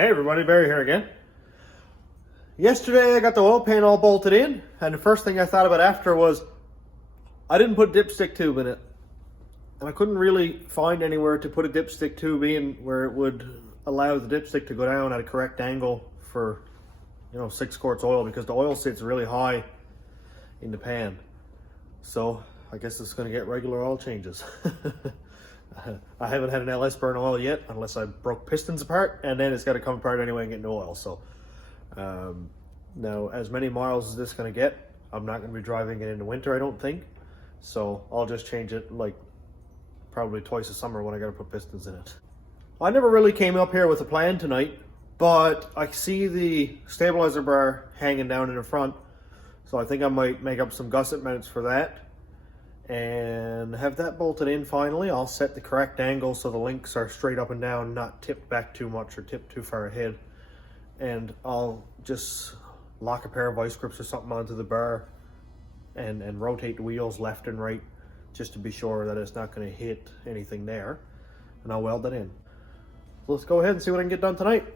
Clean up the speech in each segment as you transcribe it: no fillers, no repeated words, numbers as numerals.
Hey everybody, Barry here again. Yesterday I got the oil pan all bolted in, and the first thing I thought about after was I didn't put dipstick tube in it. And I couldn't really find anywhere to put a dipstick tube in where it would allow the dipstick to go down at a correct angle for 6 quarts oil, because the oil sits really high in the pan. So I guess it's going to get regular oil changes. I haven't had an LS burn oil yet, unless I broke pistons apart, and then it's got to come apart anyway and get new oil. So now, as many miles as this is going to get, I'm not going to be driving it in the winter, I don't think. So I'll just change it like probably twice a summer when I got to put pistons in it. I never really came up here with a plan tonight, but I see the stabilizer bar hanging down in the front, so I think I might make up some gusset mounts for that and have that bolted in finally. I'll set the correct angle so the links are straight up and down, not tipped back too much or tipped too far ahead. And I'll just lock a pair of vice grips or something onto the bar and rotate the wheels left and right just to be sure that it's not going to hit anything there. And I'll weld that in. So let's go ahead and see what I can get done tonight.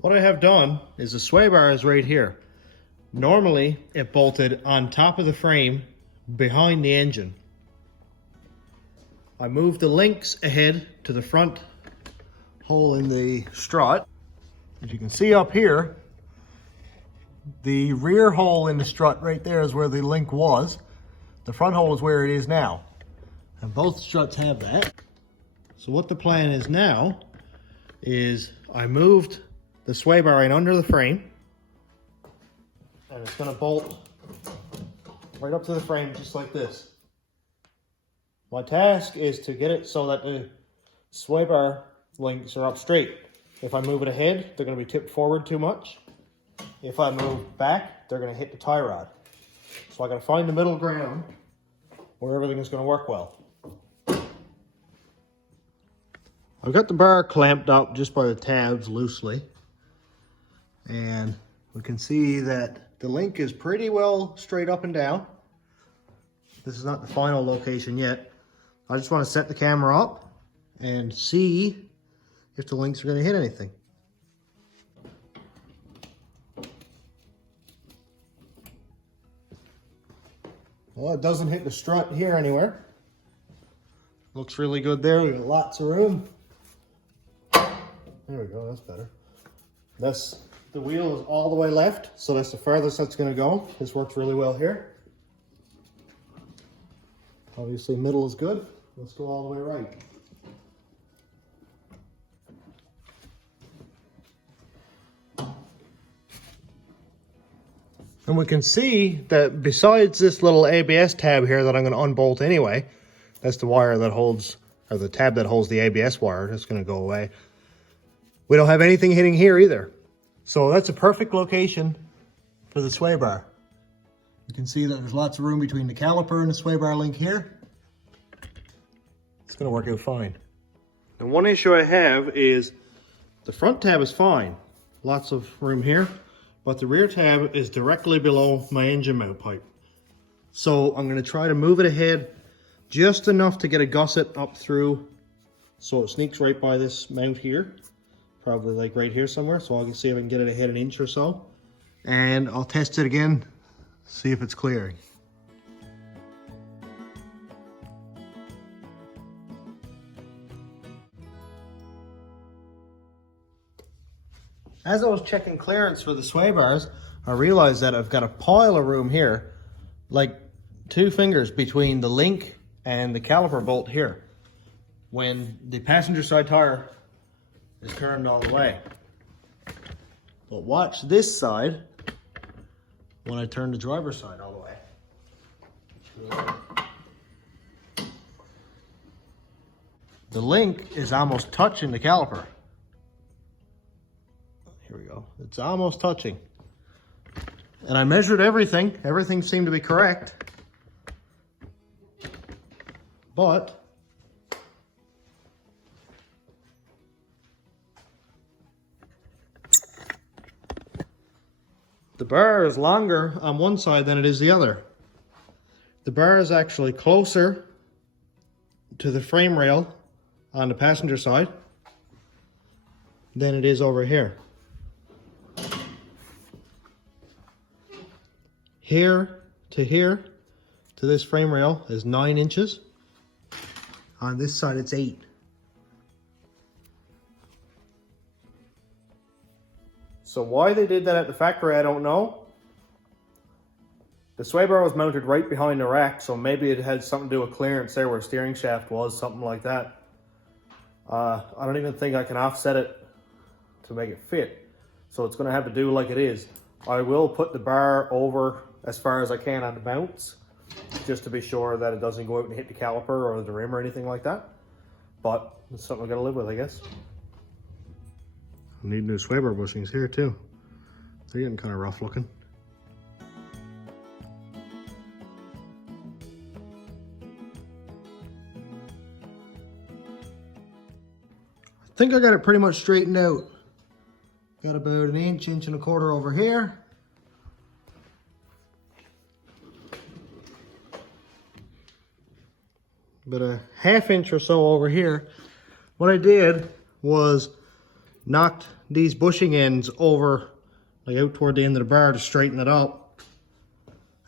What I have done is the sway bar is right here. Normally it bolted on top of the frame behind the engine. I moved the links ahead to the front hole in the strut. As you can see up here, the rear hole in the strut right there is where the link was. The front hole is where it is now. And both struts have that. So what the plan is now is I moved the sway bar right under the frame, and it's going to bolt right up to the frame just like this. My task is to get it so that the sway bar links are up straight. If I move it ahead, they're going to be tipped forward too much. If I move back, they're going to hit the tie rod. So I got to find the middle ground where everything is going to work well. I've got the bar clamped up just by the tabs loosely. And we can see that the link is pretty well straight up and down. This is not the final location yet. I just want to set the camera up and see if the links are going to hit anything. Well, it doesn't hit the strut here anywhere. Looks really good there. We got lots of room. There we go, that's better. The wheel is all the way left, so that's the farthest that's going to go. This works really well here. Obviously middle is good. Let's go all the way right. And we can see that besides this little ABS tab here that I'm going to unbolt anyway, that's the wire that holds, or the tab that holds the ABS wire, that's going to go away. We don't have anything hitting here either. So that's a perfect location for the sway bar. You can see that there's lots of room between the caliper and the sway bar link here. It's going to work out fine. The one issue I have is the front tab is fine. Lots of room here. But the rear tab is directly below my engine mount pipe. So I'm going to try to move it ahead just enough to get a gusset up through so it sneaks right by this mount here. Probably like right here somewhere, so I can see if I can get it ahead an inch or so. And I'll test it again, see if it's clearing. As I was checking clearance for the sway bars, I realized that I've got a pile of room here, like 2 fingers between the link and the caliper bolt here, when the passenger side tire is turned all the way. But watch this side when I turn the driver's side all the way. The link is almost touching the caliper. Here we go. It's almost touching. And I measured everything. Everything seemed to be correct. But The bar is longer on one side than it is the other. The bar is actually closer to the frame rail on the passenger side than it is over here. Here to this frame rail is 9 inches. On this side it's 8. So why they did that at the factory, I don't know. The sway bar was mounted right behind the rack, so maybe it had something to do with clearance there where the steering shaft was, something like that. I don't even think I can offset it to make it fit. So it's gonna have to do like it is. I will put the bar over as far as I can on the mounts, just to be sure that it doesn't go out and hit the caliper or the rim or anything like that. But it's something I gotta live with, I guess. I need new sway bar bushings here too. They're getting kind of rough looking. I think I got it pretty much straightened out. Got about an inch and a quarter over here. But a ½ inch or so over here. What I did was knocked these bushing ends over, like out toward the end of the bar to straighten it up.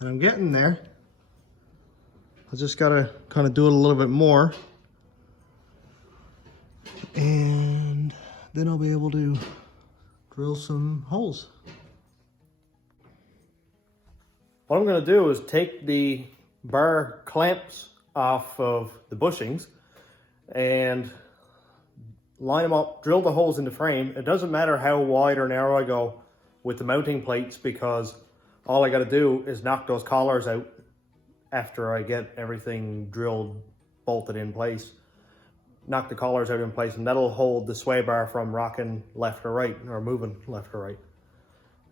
And I'm getting there. I just gotta kind of do it a little bit more. And then I'll be able to drill some holes. What I'm gonna do is take the bar clamps off of the bushings and line them up, drill the holes in the frame. It doesn't matter how wide or narrow I go with the mounting plates, because all I got to do is knock those collars out after I get everything drilled, bolted in place. Knock the collars out in place, and that'll hold the sway bar from rocking left or right, or moving left or right.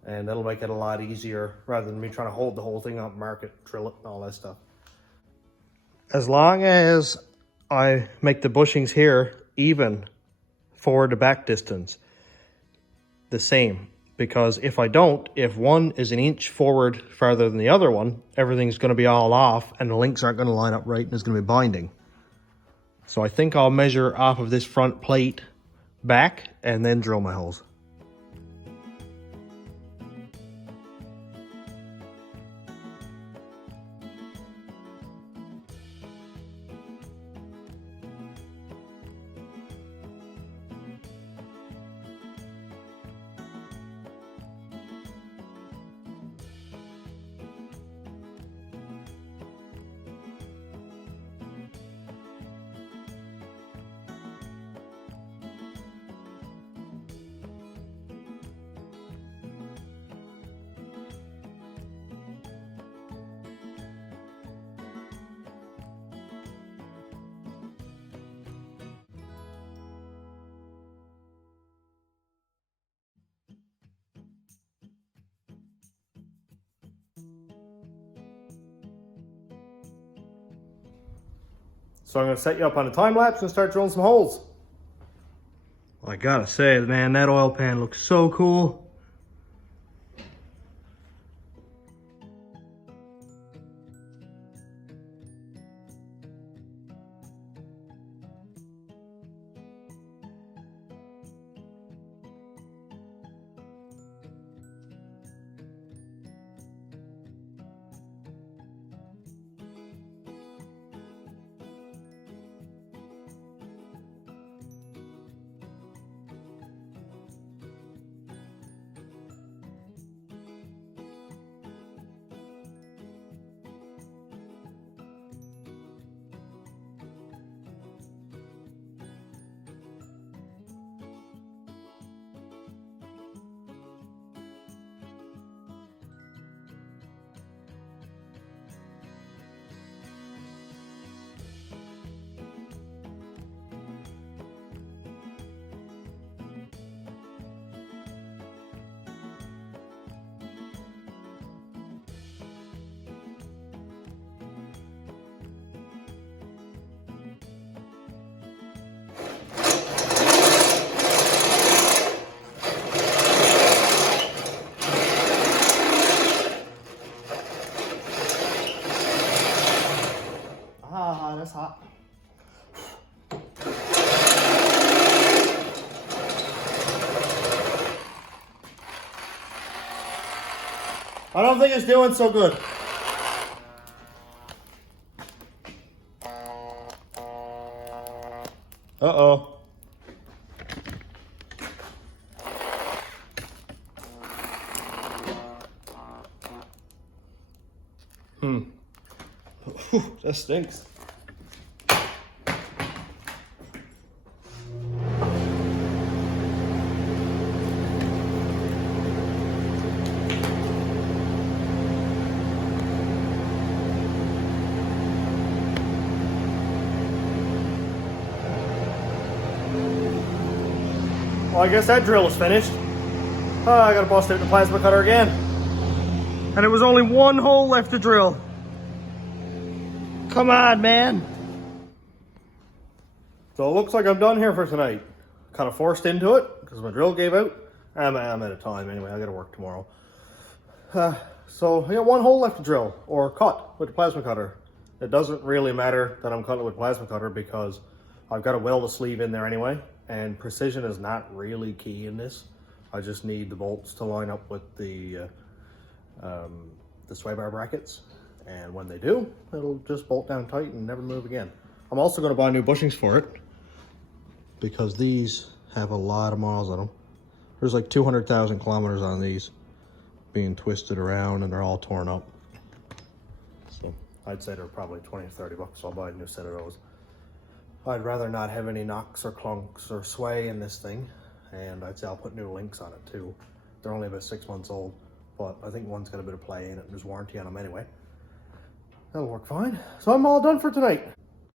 And that'll make it a lot easier rather than me trying to hold the whole thing up, mark it, drill it, and all that stuff. As long as I make the bushings here even forward to back distance, the same. Because if I don't, if one is an inch forward farther than the other one, everything's going to be all off and the links aren't going to line up right and it's going to be binding. So I think I'll measure off of this front plate back and then drill my holes. So I'm going to set you up on a time lapse and start drilling some holes. Well, I gotta say, man, that oil pan looks so cool. I don't think it's doing so good. Uh-oh. Whew, that stinks. Well, I guess that drill is finished. I gotta bust out the plasma cutter again. And it was only one hole left to drill. Come on, man. So it looks like I'm done here for tonight. Kind of forced into it because my drill gave out. I'm out of time anyway. I gotta work tomorrow. So I got one hole left to drill or cut with the plasma cutter. It doesn't really matter that I'm cutting it with plasma cutter because I've got to weld a sleeve in there anyway. And precision is not really key in this. I just need the bolts to line up with the sway bar brackets. And when they do, it'll just bolt down tight and never move again. I'm also going to buy new bushings for it because these have a lot of miles on them. There's like 200,000 kilometers on these being twisted around and they're all torn up. So I'd say they're probably 20 or 30 bucks. So I'll buy a new set of those. I'd rather not have any knocks or clunks or sway in this thing. And I'd say I'll put new links on it too. They're only about 6 months old, but I think one's got a bit of play in it and there's warranty on them anyway. That'll work fine. So I'm all done for tonight.